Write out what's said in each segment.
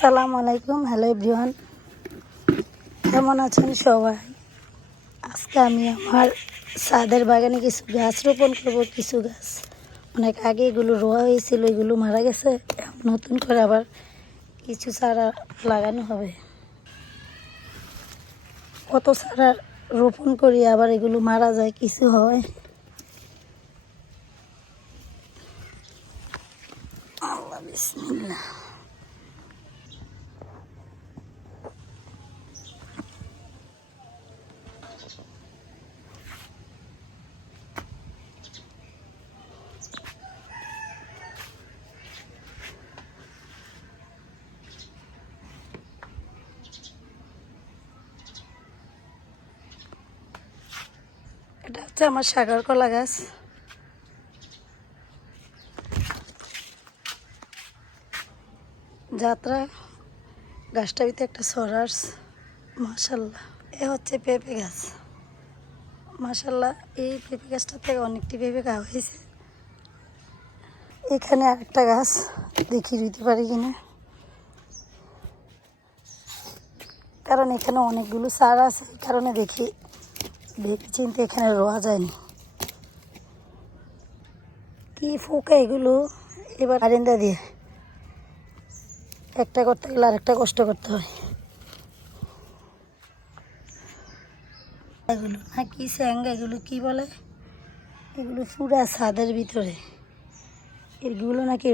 আসসালামু আলাইকুম। Hello everyone, কেমন আছেন সবাই? আজকে আমি আমার ছাদের বাগানে কিছু গাছ রোপণ করব। কিছু গাছ অনেক আগে এগুলো রোয়া হয়েছিল, এগুলো মারা গেছে। এখন নতুন করে আবার কিছু চারা লাগানো হবে। কত চারা রোপণ করি আবার এগুলো মারা যায়, কিছু হয়। আল্লাহ বিসমিল্লাহ। এটা হচ্ছে আমার সাগর কলা গাছ। যাত্রা গাছটা ভিতরে একটা সরাস, মাশাল্লাহ। এ হচ্ছে পেঁপে গাছ, মাশাল্লাহ। এই পেঁপে গাছটা থেকে অনেকটি পেঁপে খাওয়া হয়েছে। এখানে আরেকটা গাছ, দেখি রুইতে পারি কিনা, কারণ এখানে অনেকগুলো চারা আছে, এই কারণে দেখি ভেবে চিন্তে এখানে রোয়া যায়নি। কি ফোকা এগুলো! এবার আরিন্দা দিয়ে একটা করতে গেলে আরেকটা কষ্ট করতে হয়। এগুলো না কি স্যাঙ্গা, এগুলো কি বলে, এগুলো পুরা ছাদের ভিতরে। এগুলো নাকি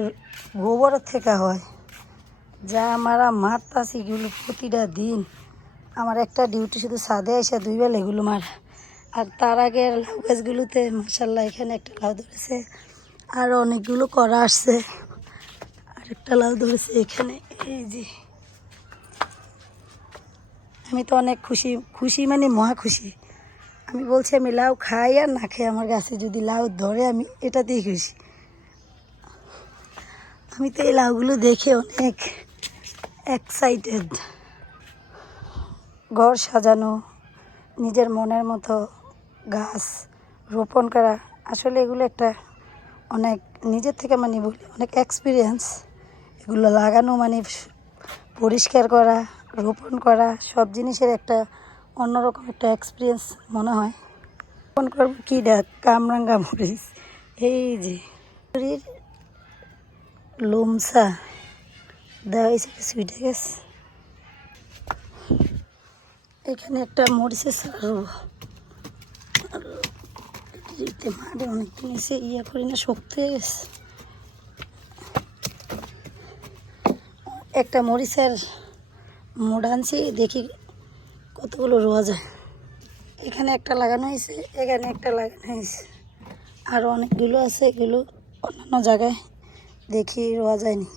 গোবরের থেকে হয়। যা আমরা মারতাছি এগুলো প্রতিটা দিন। আমার একটা ডিউটি শুধু ছাদে এসে 2 বেলা এগুলো মারা। আর তার আগে লাউ গাছগুলোতে মাশাল্লাহ এখানে একটা লাউ ধরেছে, আর অনেকগুলো করা আসছে। আরেকটা লাউ ধরেছে এখানে, এই যে। আমি তো অনেক খুশি, খুশি মানে মহা খুশি। আমি বলছি আমি লাউ খাই আর না খাই, আমার গাছে যদি লাউ ধরে আমি এটাতেই খুশি। আমি তো এই লাউগুলো দেখে অনেক এক্সাইটেড। ঘর সাজানো, নিজের মনের মতো গাছ রোপণ করা, আসলে এগুলো একটা অনেক নিজের থেকে মানে বলি অনেক এক্সপিরিয়েন্স। এগুলো লাগানো মানে পরিষ্কার করা, রোপণ করা, সব জিনিসের একটা অন্যরকম একটা এক্সপিরিয়েন্স মনে হয়। রোপণ করবো কী ডাক, কামরাঙ্গা মরিচ, এই যে লোমসা দেওয়া হয়েছে, সুইটে গেছে। এখানে একটা মরিচের চারা মাঠে অনেকদিন এসে করি না, শক্তি হয়ে গেছে। একটা মরিচের মোড় আনছি, দেখি কতগুলো রোয়া যায়। এখানে একটা লাগানো হয়েছে, এখানে একটা লাগানো হয়েছে, আরও অনেকগুলো আছে। এগুলো অন্যান্য জায়গায় দেখি রোয়া যায়নি,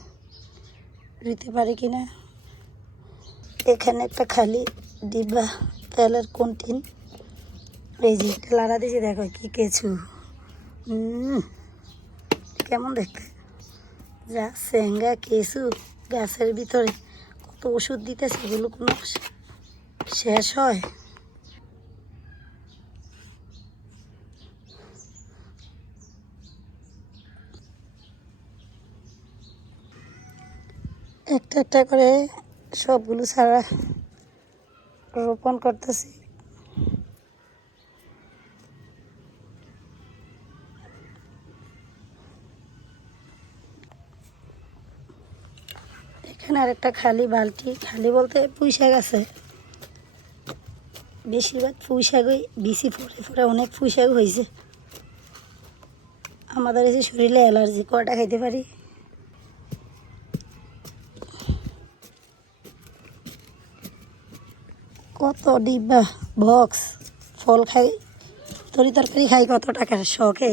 রুইতে পারি কিনা। এখানে একটা খালি ডিব্বা তেলের কন্টিন, এই যে লাড়া দিয়েছি, দেখো কি কেঁচু, কেমন দেখতে! যা সেঙ্গা কেঁচু গাছের ভিতরে, কত ওষুধ দিতেছে, এগুলো কোনো শেষ হয়? একটা একটা করে সবগুলো ছাড়া রোপণ করতেছি। এখানে আরেকটা খালি বালতি, খালি বলতে পুঁই শাক আছে, বেশিরভাগ পুঁই শাকই বেশি ফোরে ফোরে, অনেক পুঁই শাক হয়েছে। আমাদের এই যে শরীরে অ্যালার্জি, কটা খাইতে পারি। কত ডিব্বা বক্স ফল খাই, তরি তরকারি খাই, কত টাকার শখে।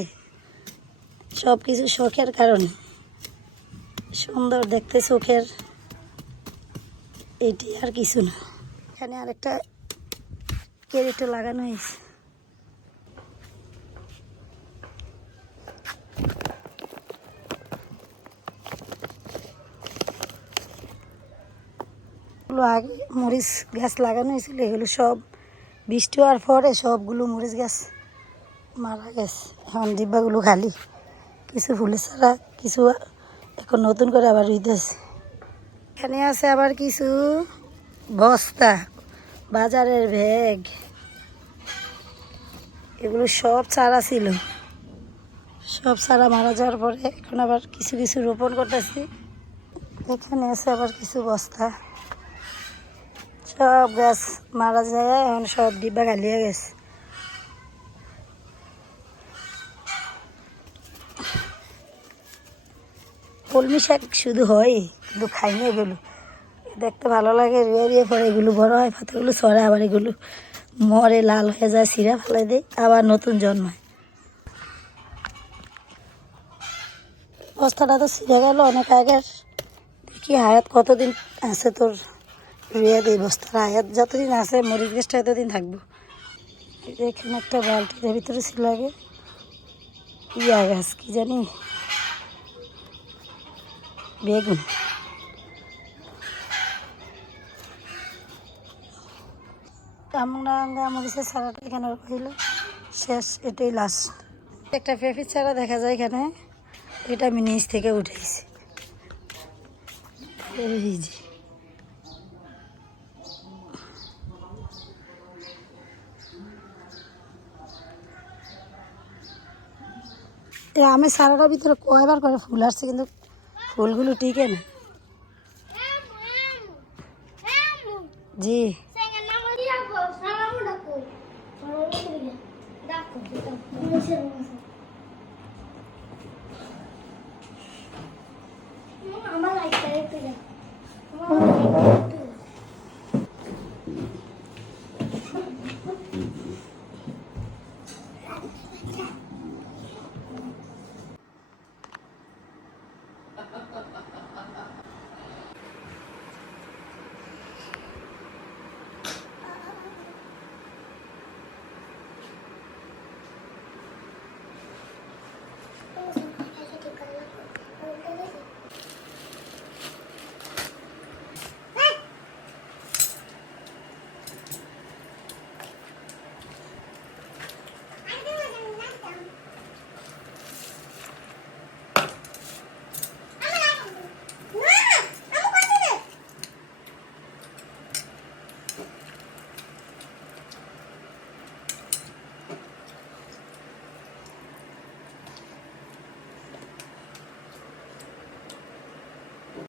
সব কিছু শখের কারণে, সুন্দর দেখতে চোখের, এটি আর কিছু না। এখানে আরেকটা ক্যারেটও লাগানো হয়েছে। এগুলো আগে মরিচ গাছ লাগানো হয়েছিল, এগুলো সব বৃষ্টি হওয়ার পরে সবগুলো মরিচ গাছ মারা গেছে। এখন ডিব্বাগুলো খালি, কিছু ফুলের ছাড়া, কিছু এখন নতুন করে আবার রুইতেছে। এখানে আছে আবার কিছু বস্তা, বাজারের ব্যাগ, এগুলো সব চারা ছিল, সব চারা মারা যাওয়ার পরে এখন আবার কিছু কিছু রোপণ করতেছি। এখানে আছে আবার কিছু বস্তা, সব গাছ মারা যায়, এখন সব ডিব্বা খালি হয়ে গেছে। কলমি শাক শুধু হয় কিন্তু খাই না, এগুলো দেখতে ভালো লাগে, রুয়ে রুয়ে পরে এগুলো বড় হয়, পাতাগুলো ছড়ে, আবার এগুলো মরে লাল হয়ে যায়, ছিঁড়া ফেলাই দেয়, আবার নতুন জন্মায়। বস্তাটা তো ছিঁড়ে গেল অনেক আগের, দেখি হায়াত কতদিন আছে তোর, রুয়ে দিই বস্তার হায়াত যতদিন আছে, মরিচ গাছটা এতদিন থাকবো। এখানে একটা বালতির ভিতরে ছিল আগে ইয়া গাছ, কি জানি বেগুন। মরিচের চারাটা এখানে হইল শেষ, এটাই লাস্ট। একটা পেঁপের চারা দেখা যায় এখানে, এটা আমি নিচ থেকে উঠেছি, এই যে আমের চারাটার ভিতরে কয়বার করে ফুল আসছে, কিন্তু ফুলগুলো টিকে না। জি